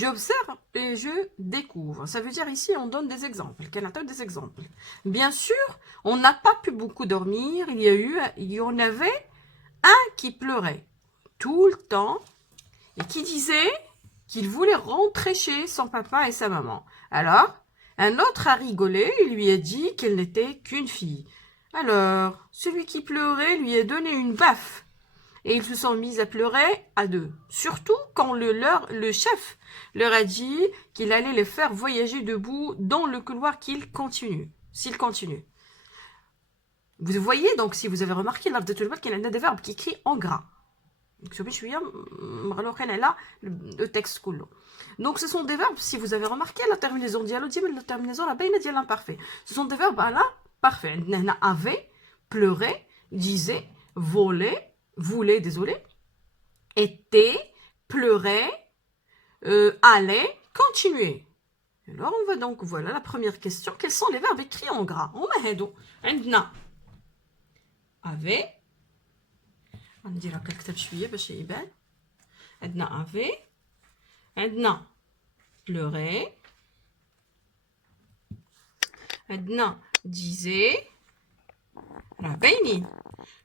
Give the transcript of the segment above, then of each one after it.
j'observe et je découvre. Ça veut dire ici, on donne des exemples. Quel est des exemples? Bien sûr, on n'a pas pu beaucoup dormir. Il y en avait un qui pleurait tout le temps et qui disait qu'il voulait rentrer chez son papa et sa maman. Alors, un autre a rigolé et lui a dit qu'elle n'était qu'une fille. Alors, celui qui pleurait lui a donné une baffe. Et ils se sont mis à pleurer à deux. Surtout quand le chef leur a dit qu'il allait les faire voyager debout dans le couloir s'ils continuent. Vous voyez donc, si vous avez remarqué, l'art de Tulbal, qu'il y a des verbes qui écrivent en gras. Le texte cool. Donc ce sont des verbes, si vous avez remarqué, la terminaison dialogue, la terminaison la baine dialogue imparfait. Ce sont des verbes à la parfait. Avait, pleurer, disait, voler, voulait, désolé, était, pleurait, allait, continuer. Alors on va donc, voilà la première question. Quels sont les verbes écrits en gras? On a هادو. عندنا avait. غندير هكا الكتاب شويه باش يبان. عندنا avait. عندنا pleurer. عندنا disait. راه باينين.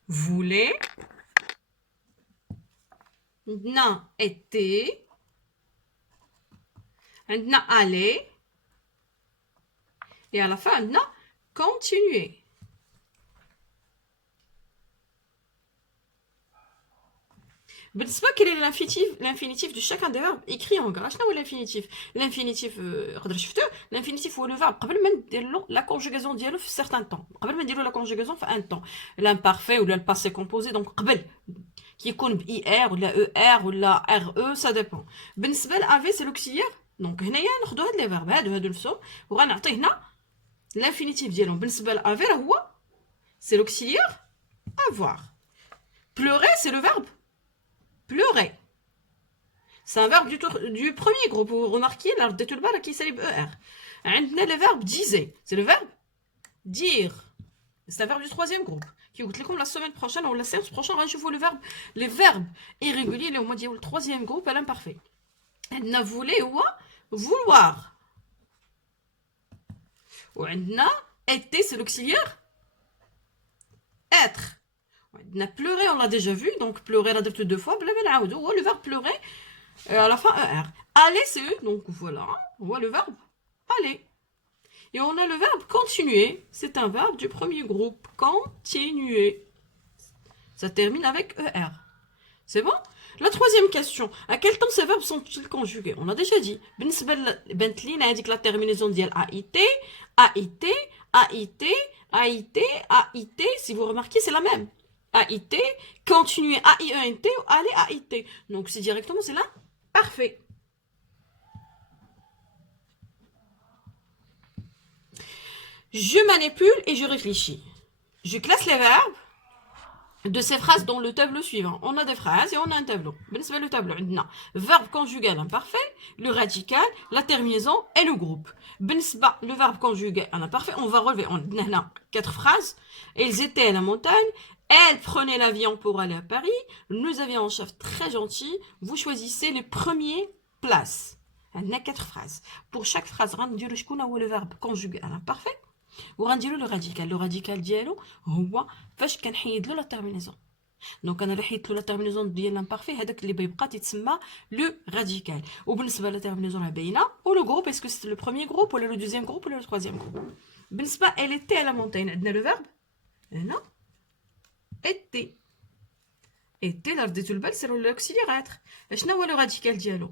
voulait. عندنا était. عندنا aller. Et à la fin, عندنا continuer. بالنسبه quel est l'infinitif de chacun des verbes écrit en gras. شنو هو l'infinitif? L'infinitif قدر شفتوه. L'infinitif هو le verbe قبل ما ندير له la conjugaison ديالو في certain temps. قبل ما ندير له la conjugaison في un temps. L'imparfait ou le passé composé donc قبل كيكون ب ir ولا er ولا re, ça dépend. بالنسبه ل c'est l'auxiliaire. Donc هنايا ناخذوا هاد لي فيرب هادو نفسهم وغنعطي هنا l'infinitif ديالهم. بالنسبه ل هو c'est l'auxiliaire avoir. Pleurer c'est le verbe pleurer. C'est un verbe du premier groupe. Vous remarquez, l'art de Tulbar qui s'allie ER. عندنا le verbe disait. C'est le verbe dire. C'est un verbe du troisième groupe. Qui vous comme la semaine prochaine ou la séance prochaine, je vois les verbes irréguliers, le mot le troisième groupe à l'imparfait. عندنا voulait ou vouloir. وعندنا était, c'est l'auxiliaire être. On a pleuré, on l'a déjà vu, donc pleurer, la deux fois, le verbe pleurer, à la fin, ER. Aller, c'est eux, donc voilà, on voit le verbe aller. Et on a le verbe continuer, c'est un verbe du premier groupe, continuer. Ça termine avec ER. C'est bon? La troisième question, à quel temps ces verbes sont-ils conjugués? On a déjà dit, Bentley a dit que la terminaison dit AIT, AIT, AIT, AIT, AIT, si vous remarquez, c'est la même. AIT, continuer AIENT ou aller AIT. Donc c'est directement, c'est là. Parfait. Je manipule et je réfléchis. Je classe les verbes de ces phrases dans le tableau suivant. On a des phrases et on a un tableau. Le tableau, verbe conjugal imparfait, le radical, la terminaison et le groupe. Le verbe conjugal imparfait, on va relever. On a 4 phrases. Ils étaient à la montagne. Elle prenait l'avion pour aller à Paris. Nous avions un chef très gentil. Vous choisissez les premières places. On a 4 phrases. Pour chaque phrase, on dit le verbe conjugal imparfait. وغنديروا le radical. Le radical ديالو هو فاش كنحيد له لا terminaison. دونك انا اللي حيدت له لا terminaison ديال l'imparfait هذاك اللي بيبقى تيتسمى لو راديكال. وبالنسبه لا terminaison راه باينه. ولو groupe est-ce que c'est le premier groupe ولا le deuxième groupe ولا le troisième groupe. بالنسبه elle était à la montagne عندنا le verbe هنا était. était l'art de Tulbal c'est l'auxiliaire être. شنو هو le radical ديالو؟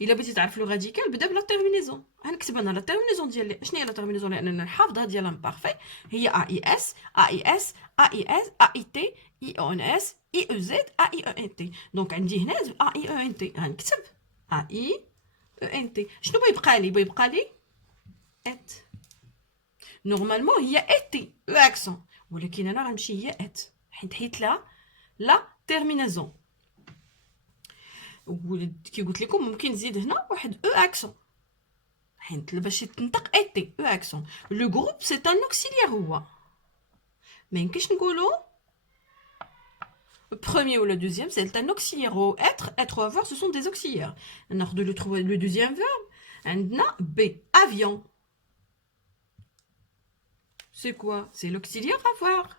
الا بغيتي تعرف لو راديكال بدا بلا تيرمينيزون. غنكتب انا لا تيرمينيزون ديال شنو هي لا تيرمينيزون لاننا نحافظها ديال امبارفي هي اي اس اي اس اي اس اي تي اي او ان اس اي او زد اي او ان تي. دونك عندي هنا اي او ان تي غنكتب اي او ان تي. شنو بيبقى لي؟ بيبقى لي ات. نورمالمون هي اتي او اكسون ولكن انا غنمشي هي ات حيت لها لا تيرمينيزون. كي قلت لكم ممكن نزيد هنا واحد او اكسون حيت باش تنطق ايتي او اكسون. لو جروب سي ان اوكسيليير هو ما يمكنش نقولوا Le premier ou le deuxième, c'est un auxiliaire. Ou être ou avoir, ce sont des auxiliaires. Alors, de le deuxième verbe, عندنا B, avion. C'est quoi? C'est l'auxiliaire avoir.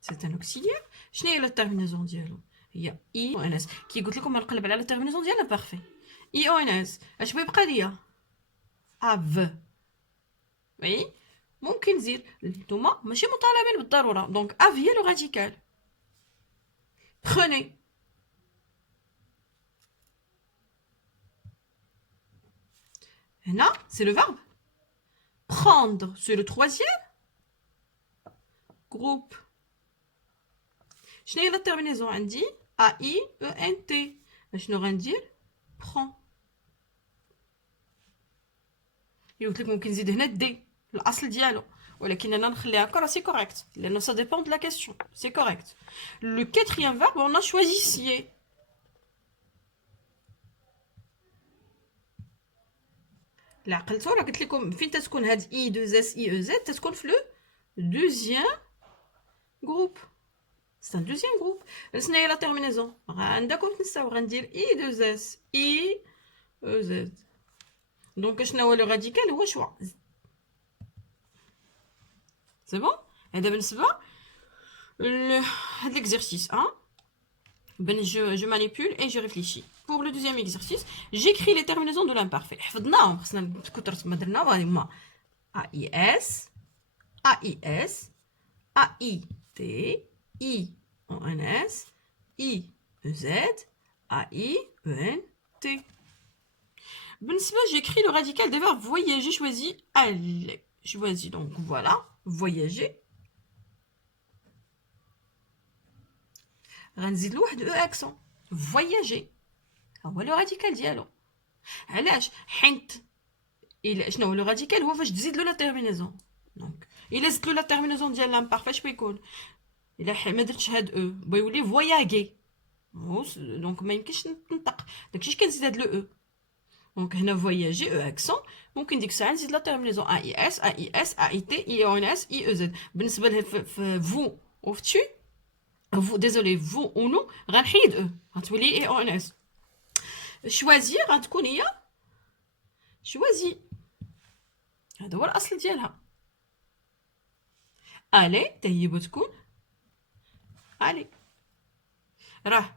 C'est un auxiliaire. شنو هي la terminaison ديالو؟ هي اي او ان اس. كي قلت لكم نقلب على la terminaison ديالها بارفي. اي او ان اس. اش بيبقى ليا؟ ave. وي ممكن نزيد نتوما ماشي مطالبين بالضروره. دونك ave هي لو راديكال. prenez. هنا c'est le verbe prendre. C'est le troisième groupe. شنو هي la terminaison عندي؟ a i e n t. شنو غندير؟ prend. قلت لك ممكن نزيد هنا دي الاصل ديالو ولكن انا نخليها هكا راه سي كوريكت لانه سا ديبون دو لا كيسيون سي كوريكت. لو كاتريام فيرب اون ا شوازي سي. لا عقلتو راه قلت لكم فين تتكون هاد اي دو اس اي او زد تتكون في لو دوزيام جروب. سي ان دوزيام جروب. شنو هي لا تيرمينيزون؟ عندكم تنساو غندير اي دو اس اي او زد. دونك شنو هو لو راديكال؟ هو شوا. سي بون. هذا بالنسبه هاد l'exercice 1. Ben, je manipule et je réfléchis. Pour le deuxième exercice, j'écris les terminaisons de l'imparfait. حفظناهم خصنا كثرت ما درنا هما AIS, AIS, AIT, IONS, IEZ, AIENT. بالنسبة j'écris le radical des verbes voyager, choisis aller. Choisis donc voilà, voyager. غنزيد له واحد او اكسون فواياجي هو لو راديكال ديالو. علاش؟ حيت الا شنو هو لو راديكال؟ هو فاش تزيد له لا تيرمينيزون. دونك الا زدت له لا تيرمينيزون ديال لامبارفي اش بيكون؟ الا ما درتش هاد او بيولي فواياغي. دونك ما يمكنش نطق داكشي اش كنزيد هاد لو او. دونك هنا فواياجي او اكسون. ممكن ديك الساعه نزيد لا تيرمينيزون اي اس اي اس اي تي اي اون اس اي او زد. بالنسبه له فو و فتو vous désolé vous ou nous غنحيد او غتولي اي او ان اس. شوازي غتكون هي شوازي. هذا هو الاصل ديالها. الي حتى هي بتكون الي. راه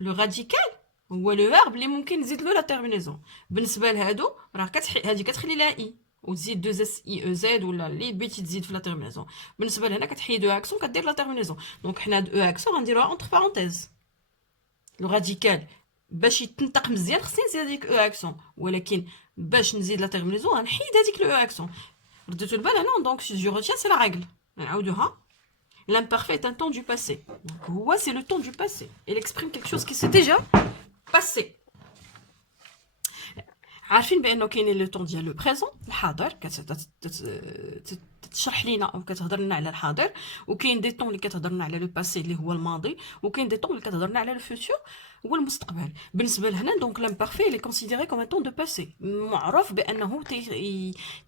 لو راديكال هو لو فيرب اللي ممكن نزيد له لا تيرمينيزون. بالنسبه لهادو راه هذه كتخلي لها اي وتزيد دو اس اي او زد ولا اللي بغيتي تزيد في لا تيرمينيزون. بالنسبه لهنا كتحيد او اكسون كدير لا تيرمينيزون. دونك حنا هاد او اكسون غنديروها اونتر بارونتيز. لو راديكال باش يتنطق مزيان خصني نزيد هذيك او اكسون ولكن باش نزيد لا تيرمينيزون غنحيد هذيك لو اكسون. رديتو البال هنا. دونك جو روتيان سي لا رègle. نعاودوها. L'imparfait est un temps du passé. Donc, ouais, c'est le temps du passé. Il exprime quelque chose qui s'est déjà passé. عارفين بانه كاين لو طون ديال لو بريزون الحاضر كتشرح لينا او كتهضر لنا على الحاضر وكاين دي طون اللي كتهضر لنا على لو باسي اللي هو الماضي وكاين دي طون اللي كتهضر لنا على لو فيوتور هو المستقبل. بالنسبه لهنا دونك لامبارفي لي كونسيديري كوم ان طون دو باسي معروف بانه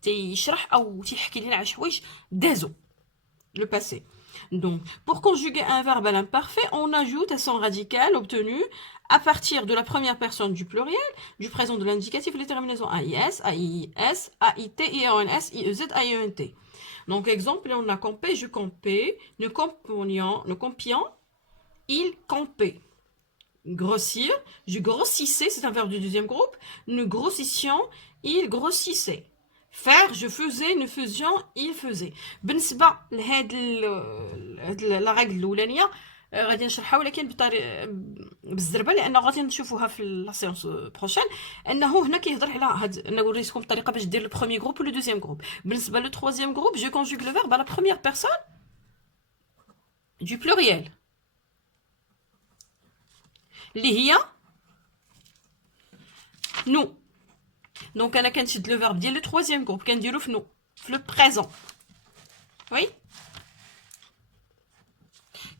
تيشرح او تيحكي لنا على حوايج دازو le passé. Donc, pour conjuguer un verbe à l'imparfait, on ajoute à son radical obtenu à partir de la première personne du pluriel, du présent de l'indicatif, les terminaisons AIS, AIS, AIT, IONS, IEZ, IENT. Donc, exemple, on a campé, je campais, nous campions, il campait. Grossir, je grossissais, c'est un verbe du deuxième groupe, nous grossissions, il grossissait. Faire, je faisais, nous faisions, il faisait. بالنسبة لهاد لا ريغل الأولانية غادي نشرحها ولكن بطريقة بالزربة لأنه غادي نشوفوها في لا سيونس بروشين. أنه هنا كيهضر على هاد أنا وريتكم الطريقة باش دير لو بروميير جروب و لو دوزيام جروب. بالنسبة لو تروازيام جروب جو كونجوغ لو فيرب على لا بروميير بيرسون دو بلوريال اللي هي نو. دونك انا كنشد لو فيرب ديال لو تروازيام جروب كنديرو في نو في لو بريزون. وي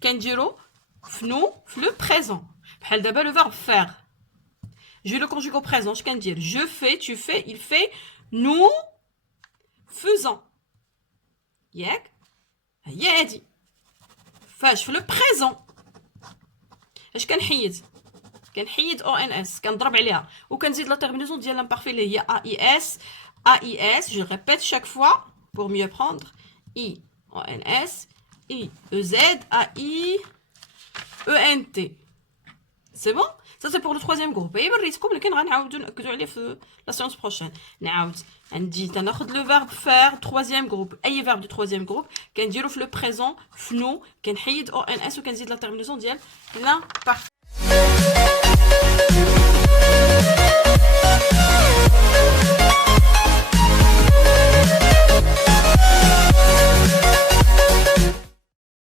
كنديرو في نو في لو بريزون. بحال دابا لو فيرب فير جو لو كونجوغ او بريزون اش كندير؟ جو في tu fais il fait nous faisons. ياك هي هادي فاش في لو بريزون اش كنحيد او ان اس كنضرب عليها وكنزيد لا تيرمينيزون ديال لامبارفي اللي هي اي اس جو ريبيت شاك فوا pour mieux prendre i o n s i e z a i e n t. C'est bon? Ça c'est pour le troisième groupe. Et بريتكم اللي غنعاودو ناكدو عليه في la séance prochaine. نعاود عندي تناخذ le verbe faire troisième groupe. اي verbe du troisième groupe كنديرو في le présent فنو كنحيد او ان اس وكنزيد لا تيرمينيزون ديال l'imparfait.